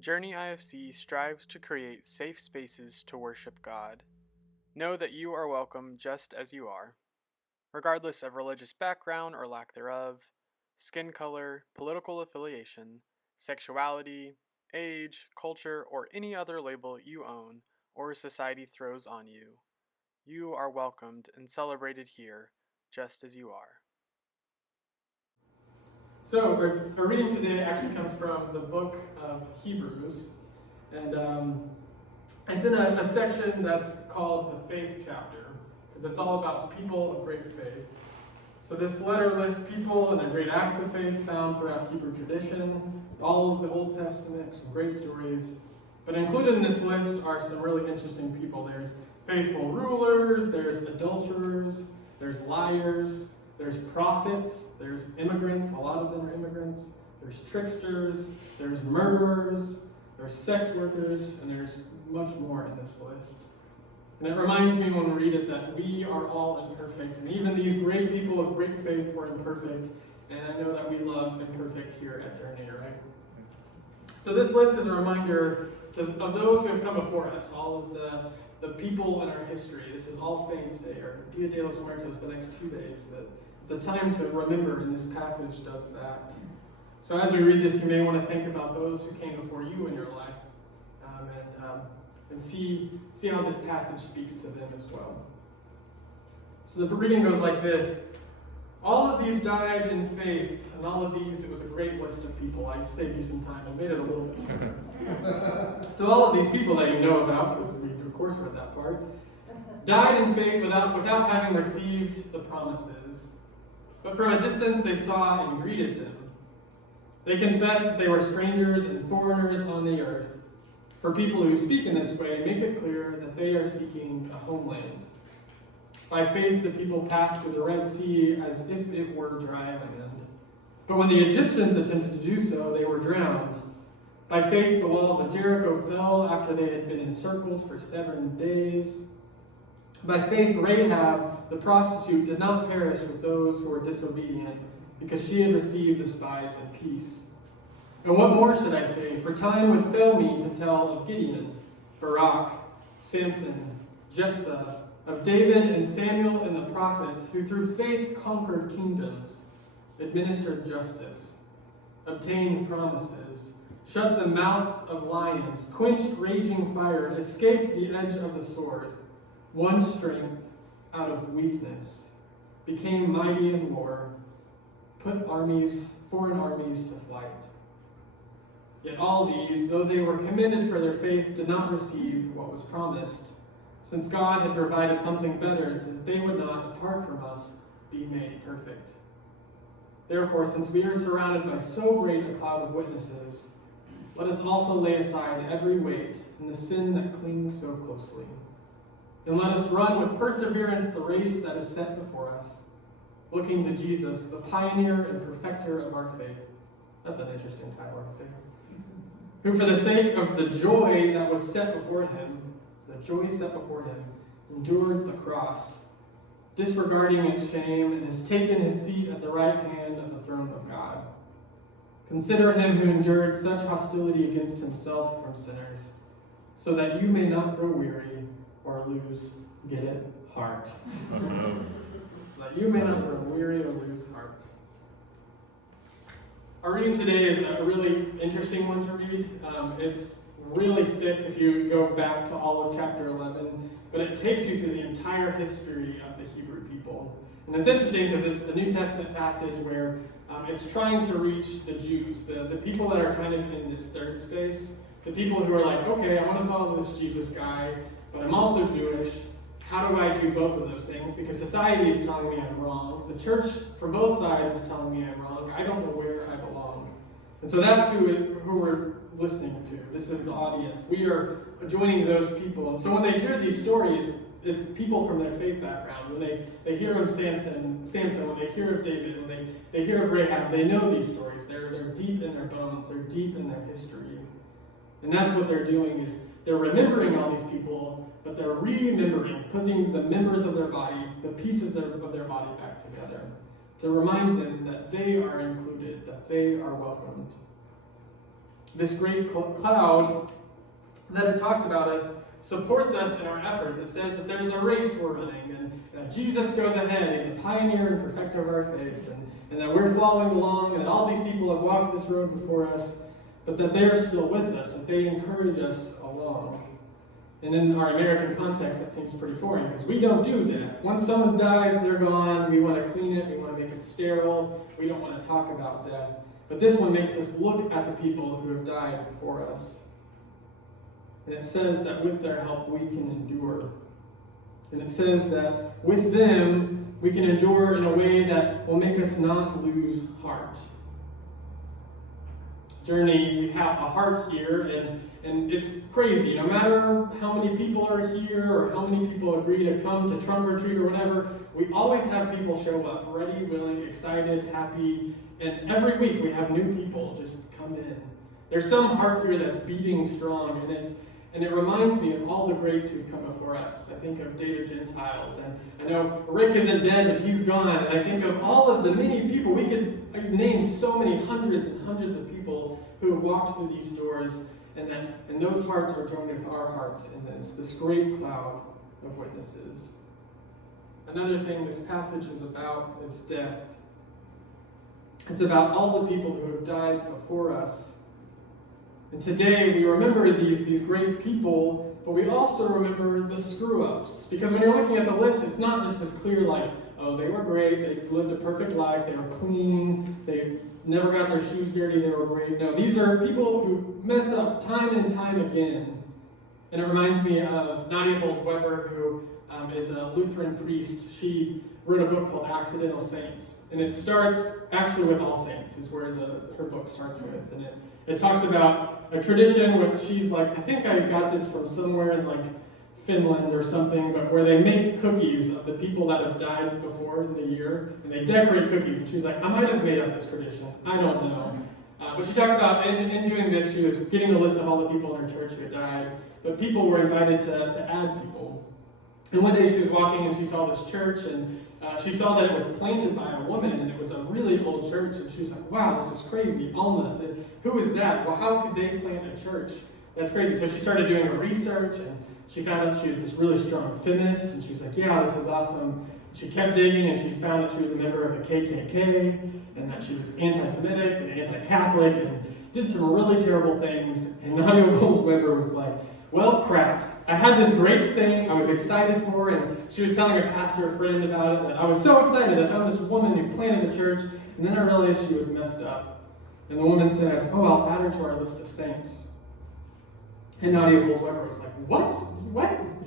Journey IFC strives to create safe spaces to worship God. Know that you are welcome just as you are, regardless of religious background or lack thereof, skin color, political affiliation, sexuality, age, culture, or any other label you own or society throws on you. You are welcomed and celebrated here just as you are. So our reading today actually comes from the book of Hebrews, and it's in a section that's called the faith chapter, because it's all about people of great faith. So this letter lists people and their great acts of faith found throughout Hebrew tradition, all of the Old Testament, some great stories. But included in this list are some really interesting people. There's faithful rulers, there's adulterers, there's liars, there's prophets, there's immigrants, a lot of them are immigrants, there's tricksters, there's murderers, there's sex workers, and there's much more in this list. And it reminds me when we read it that we are all imperfect, and even these great people of great faith were imperfect, and I know that we love imperfect here at Journey, right? So this list is a reminder of those who have come before us, all of the people in our history. This is All Saints Day, or Dia de los Muertos, the next 2 days. It's a time to remember, and this passage does that. So as we read this, you may want to think about those who came before you in your life, and see how this passage speaks to them as well. So the reading goes like this. All of these died in faith, and all of these, it was a great list of people. I saved you some time. I made it a little bit shorter. So all of these people that you know about, because we of course read that part, died in faith without having received the promises. But from a distance they saw and greeted them. They confessed that they were strangers and foreigners on the earth. For people who speak in this way, make it clear that they are seeking a homeland. By faith, the people passed through the Red Sea as if it were dry land. But when the Egyptians attempted to do so, they were drowned. By faith, the walls of Jericho fell after they had been encircled for 7 days. By faith, Rahab, the prostitute, did not perish with those who were disobedient, because she had received the spies in peace. And what more should I say? For time would fail me to tell of Gideon, Barak, Samson, Jephthah, of David and Samuel and the prophets, who through faith conquered kingdoms, administered justice, obtained promises, shut the mouths of lions, quenched raging fire, escaped the edge of the sword, won strength out of weakness, became mighty in war, put foreign armies to flight. Yet all these, though they were commended for their faith, did not receive what was promised, since God had provided something better, so that they would not, apart from us, be made perfect. Therefore, since we are surrounded by so great a cloud of witnesses, let us also lay aside every weight and the sin that clings so closely. And let us run with perseverance the race that is set before us, looking to Jesus, the pioneer and perfecter of our faith. That's an interesting title right there. Who for the sake of the joy that was set before him, endured the cross, disregarding its shame, and has taken his seat at the right hand of the throne of God. Consider him who endured such hostility against himself from sinners, so that you may not grow weary or lose, get it, heart. So that you may not grow weary or lose heart. Our reading today is a really interesting one to read. It's really thick if you go back to all of chapter 11, but it takes you through the entire history of the Hebrew people. And it's interesting because it's the New Testament passage where it's trying to reach the Jews, the people that are kind of in this third space, the people who are like, okay, I want to follow this Jesus guy, but I'm also Jewish. How do I do both of those things? Because society is telling me I'm wrong. The church from both sides is telling me I'm wrong. I don't know where I belong. And so that's who we're listening to. This is the audience. We are joining those people. And so when they hear these stories, it's people from their faith background. When they hear of Samson, when they hear of David, when they hear of Rahab, they know these stories. They're deep in their bones. They're deep in their history. And that's what they're doing is they're remembering all these people, but they're remembering, putting the members of their body, the pieces of their body back together, to remind them that they are included, that they are welcomed. this great cloud that it talks about us supports us in our efforts. It says that there's a race we're running, and Jesus goes ahead. He's the pioneer and perfecter of our faith, and that we're following along, and that all these people have walked this road before us, but that they are still with us, that they encourage us along. And in our American context, that seems pretty foreign, because we don't do that. Once someone dies, they're gone. We want to clean it. We want to make it sterile. We don't want to talk about death. But this one makes us look at the people who have died before us. And it says that with their help, we can endure. And it says that with them, we can endure in a way that will make us not lose heart. Journey, we have a heart here, and it's crazy. No matter how many people are here or how many people agree to come to trunk or treat or whatever, we always have people show up, ready, willing, excited, happy, and every week we have new people just come in. There's some heart here that's beating strong, and it reminds me of all the greats who've come before us. I think of David Gentiles, and I know Rick isn't dead, but he's gone, and I think of all of the many people. We could name so many hundreds and hundreds of people who have walked through these doors, and those hearts are joined with our hearts in this great cloud of witnesses. Another thing this passage is about is death. It's about all the people who have died before us. And today we remember these great people, but we also remember the screw-ups. Because when you're looking at the list, it's not just this clear, like, oh, they were great, they lived a perfect life, they were clean, they never got their shoes dirty, they were great. No, these are people who mess up time and time again. And it reminds me of Nadia Bolz-Weber, who is a Lutheran priest. She wrote a book called Accidental Saints. And it starts actually with All Saints, is where her book starts with. And it talks about a tradition which she's like, I think I got this from somewhere in like Finland or something, but where they make cookies of the people that have died before in the year, and they decorate cookies. And she's like, I might have made up this tradition. I don't know. But she talks about, in doing this, she was getting a list of all the people in her church who had died, but people were invited to add people. And one day she was walking and she saw this church, and she saw that it was planted by a woman, and it was a really old church, and she was like, wow, this is crazy. Alma, who is that? Well, how could they plant a church? That's crazy. So she started doing her research, and she found out she was this really strong feminist, and she was like, yeah, this is awesome. She kept digging, and she found that she was a member of the KKK, and that she was anti-Semitic and anti-Catholic, and did some really terrible things. And Nadia Bolz-Weber was like, well, crap. I had this great saying I was excited for, and she was telling a pastor friend about it, that I was so excited. I found this woman who planted a church, and then I realized she was messed up. And the woman said, oh, I'll add her to our list of saints. And Nadia Bolz-Weber was like, what?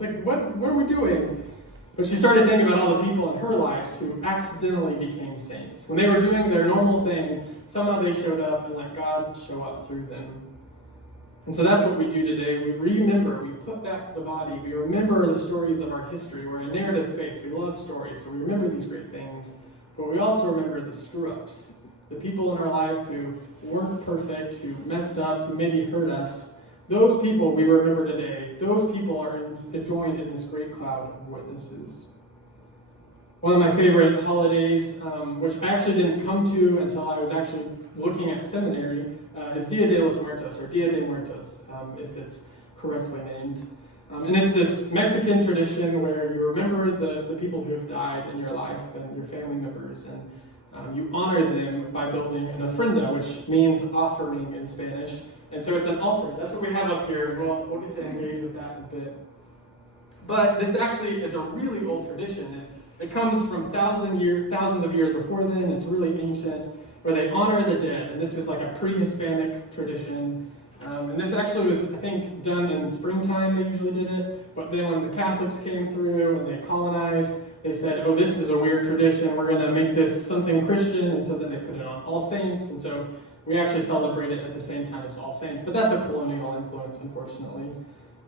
Like, what are we doing? But she started thinking about all the people in her life who accidentally became saints. When they were doing their normal thing, somehow they showed up and let God show up through them. And so that's what we do today. We remember, we put back to the body, we remember the stories of our history. We're a narrative faith, we love stories, so we remember these great things. But we also remember the screw-ups, the people in our life who weren't perfect, who messed up, who maybe hurt us. Those people we remember today. Those people are joined in this great cloud of witnesses. One of my favorite holidays, which I actually didn't come to until I was actually looking at seminary, is Dia de los Muertos, or Dia de Muertos, if it's correctly named. And it's this Mexican tradition where you remember the people who have died in your life and your family members, and you honor them by building an ofrenda, which means offering in Spanish. And so it's an altar. That's what we have up here. We'll get to engage with that in a bit. But this actually is a really old tradition. It comes from thousands of years before then. It's really ancient, where they honor the dead. And this is like a pre-Hispanic tradition. And this actually was, I think, done in springtime. They usually did it. But then when the Catholics came through and they colonized, they said, oh, this is a weird tradition. We're going to make this something Christian. And so then they put it on All Saints. And so we actually celebrate it at the same time as All Saints. But that's a colonial influence, unfortunately.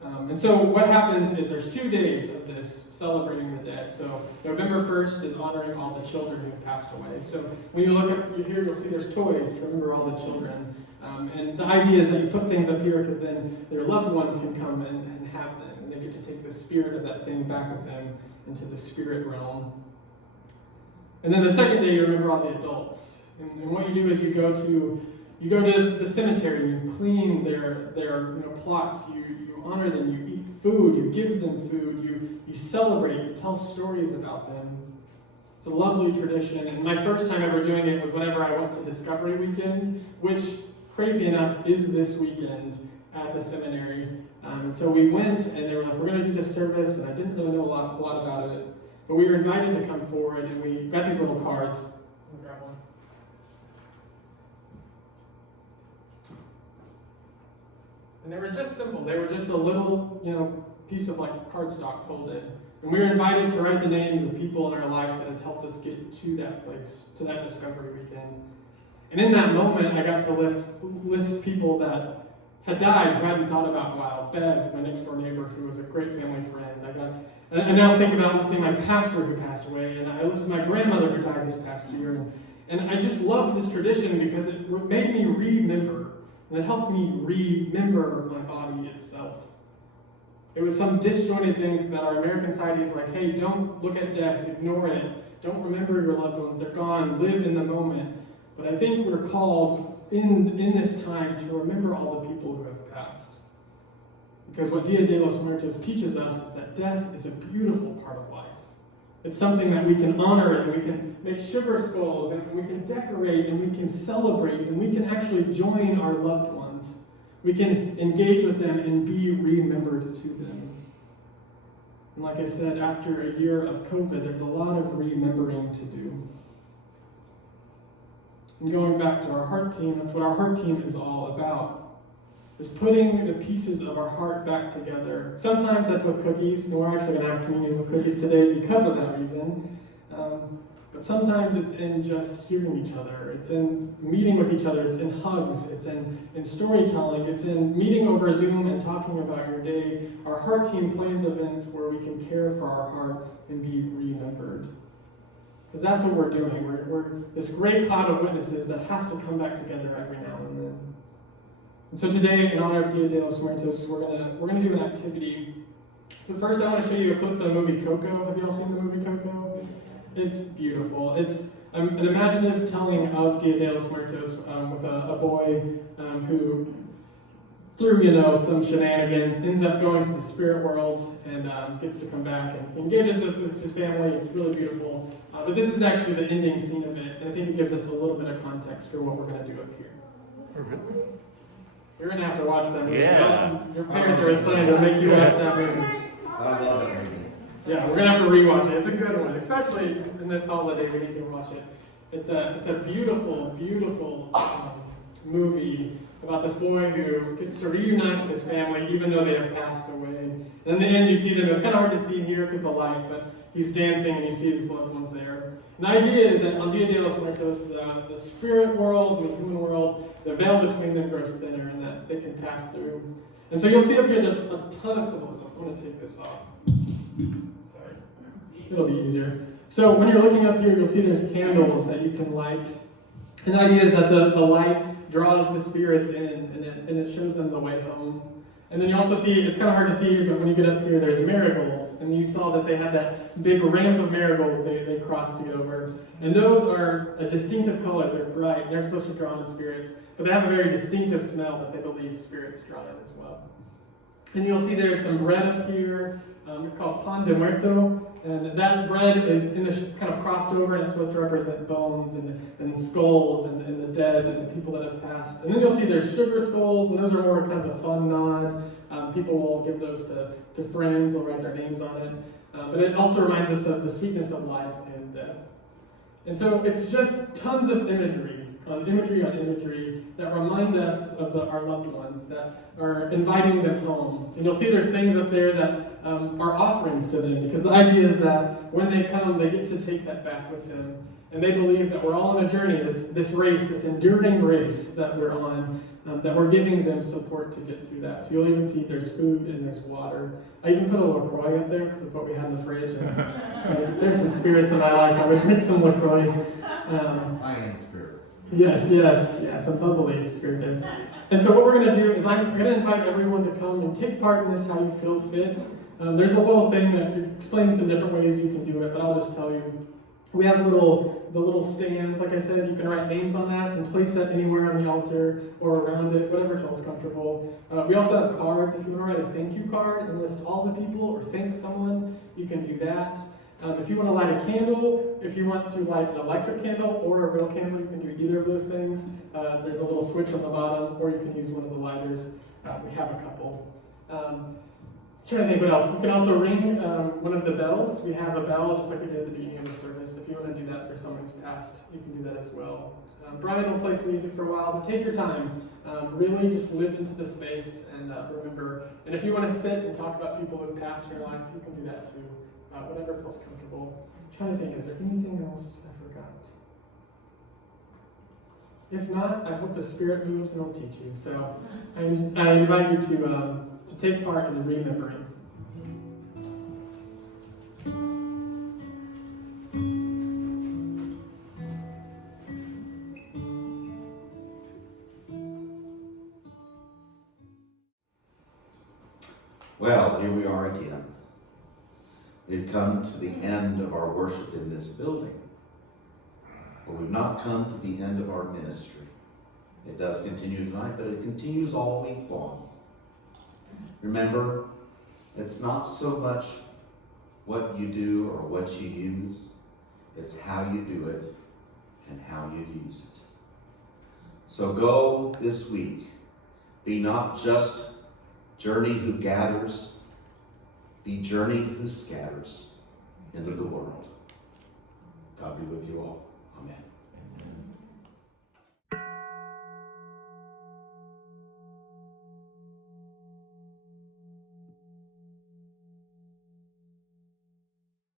And so what happens is there's 2 days of this celebrating the dead. So November 1st is honoring all the children who have passed away. So when you look up here, you'll see there's toys to remember all the children. And the idea is that you put things up here because then their loved ones can come and have them. And they get to take the spirit of that thing back with them into the spirit realm. And then the second day, you remember all the adults. And what you do is you go to You go to the cemetery, you clean their plots, you honor them, you eat food, you give them food, you celebrate, you tell stories about them. It's a lovely tradition. And my first time ever doing it was whenever I went to Discovery Weekend, which, crazy enough, is this weekend at the seminary. And so we went, and they were like, we're going to do this service, and I didn't really know a lot about it. But we were invited to come forward, and we got these little cards. Let me grab one. And they were just simple. They were just a little, piece of cardstock folded. And we were invited to write the names of people in our life that had helped us get to that place, to that Discovery Weekend. And in that moment, I got to list people that had died who I hadn't thought about in a while. Bev, my next door neighbor, who was a great family friend. I now think about listing my pastor who passed away, and I listed my grandmother who died this past year. And I just loved this tradition because it made me remember. And it helped me remember my body itself. It was some disjointed thing that our American society is like, hey, don't look at death, ignore it. Don't remember your loved ones, they're gone, live in the moment. But I think we're called in this time to remember all the people who have passed. Because what Dia de los Muertos teaches us is that death is a beautiful part of life. It's something that we can honor, and we can make sugar skulls, and we can decorate, and we can celebrate, and we can actually join our loved ones. We can engage with them and be remembered to them. And like I said, after a year of COVID, there's a lot of remembering to do. And going back to our heart team, that's what our heart team is all about. Is putting the pieces of our heart back together. Sometimes that's with cookies, and we're actually going to have communion with cookies today because of that reason. But sometimes it's in just hearing each other. It's in meeting with each other. It's in hugs. It's in storytelling. It's in meeting over Zoom and talking about your day. Our heart team plans events where we can care for our heart and be remembered. Because that's what we're doing. We're this great cloud of witnesses that has to come back together every now and then. And so today, in honor of Dia de los Muertos, we're gonna do an activity. But first, I want to show you a clip from the movie Coco. Have you all seen the movie Coco? It's beautiful. It's an imaginative telling of Dia de los Muertos with a boy who, through some shenanigans, ends up going to the spirit world and gets to come back and engages with his family. It's really beautiful. But this is actually the ending scene of it, and I think it gives us a little bit of context for what we're going to do up here. Oh, really? You're going to have to watch that movie. Yeah. Your parents are assigned to make you watch that movie. I love that movie. Yeah, we're going to have to rewatch it. It's a good one, especially in this holiday we need to watch it. It's a beautiful, beautiful movie about this boy who gets to reunite with his family even though they have passed away. And in the end, you see them. It's kind of hard to see here because of the light, but he's dancing and you see his loved ones there. And the idea is that on Dia de los Muertos, the spirit world and the human world, the veil between them grows thinner and that they can pass through. And so you'll see up here there's a ton of symbolism. I'm going to take this off. Sorry. It'll be easier. So when you're looking up here, you'll see there's candles that you can light. And the idea is that the light draws the spirits in and it shows them the way home. And then you also see, it's kind of hard to see, but when you get up here, there's marigolds. And you saw that they had that big ramp of marigolds they crossed to get over. And those are a distinctive color. They're bright. They're supposed to draw in spirits. But they have a very distinctive smell that they believe spirits draw in as well. And you'll see there's some bread up here called pan de muerto. And that bread is it's kind of crossed over, and it's supposed to represent bones and skulls and the dead and the people that have passed. And then you'll see there's sugar skulls, and those are more kind of a fun nod. People will give those to friends. They'll write their names on it. But it also reminds us of the sweetness of life and death. And so it's just tons of imagery on imagery that remind us of our loved ones, that are inviting them home. And you'll see there's things up there that are offerings to them, because the idea is that when they come, they get to take that back with them. And they believe that we're all on a journey, this race, this enduring race that we're on, that we're giving them support to get through that. So you'll even see there's food and there's water. I even put a LaCroix up there, because that's what we had in the fridge. And, there's some spirits in my life. I would drink some LaCroix. I am spirits. Yes, some bubbly spirits. And so what we're going to do is I'm going to invite everyone to come and take part in this how you feel fit. There's a little thing that explains some different ways you can do it, but I'll just tell you. We have the little stands, like I said, you can write names on that and place that anywhere on the altar or around it, whatever feels comfortable. We also have cards. If you want to write a thank you card and list all the people or thank someone, you can do that. If you want to light a candle, if you want to light an electric candle or a real candle, you can do either of those things. There's a little switch on the bottom, or you can use one of the lighters. We have a couple. Trying to think what else. You can also ring one of the bells. We have a bell just like we did at the beginning of the service. If you want to do that for someone who's passed, you can do that as well. Brian will play some music for a while, but take your time. Really just live into the space and remember. And if you want to sit and talk about people who have passed in your life, you can do that too. Whatever feels comfortable. I'm trying to think, is there anything else I forgot? If not, I hope the Spirit moves and will teach you. So I invite you to take part in the remembering. Well, here we are again. We've come to the end of our worship in this building, but we've not come to the end of our ministry. It does continue tonight, but it continues all week long. Remember, it's not so much what you do or what you use, it's how you do it and how you use it. So go this week. Be not just Journey who gathers, be Journey who scatters into the world. God be with you all. Amen.